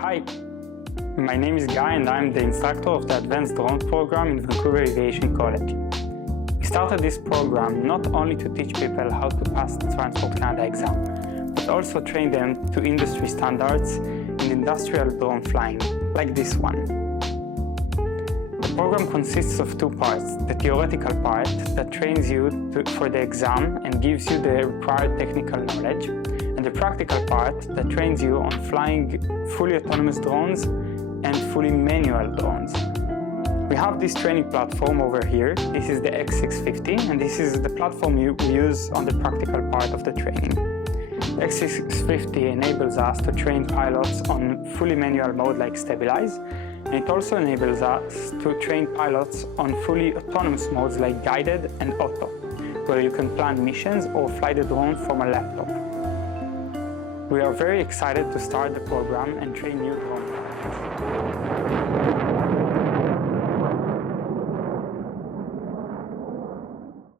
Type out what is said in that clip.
Hi, my name is Guy and I'm the instructor of the Advanced Drone program in Vancouver Aviation College. We started this program not only to teach people how to pass the Transport Canada exam, but also train them to industry standards in industrial drone flying, like this one. The program consists of two parts: the theoretical part that trains you for the exam and gives you the required technical knowledge, and the practical part that trains you on flying fully autonomous drones and fully manual drones. We have this training platform over here. This is the X650, and this is the platform we use on the practical part of the training. The X650 enables us to train pilots on fully manual mode like stabilize, and it also enables us to train pilots on fully autonomous modes like guided and auto, where you can plan missions or fly the drone from a laptop. We are very excited to start the program and train new drone pilots.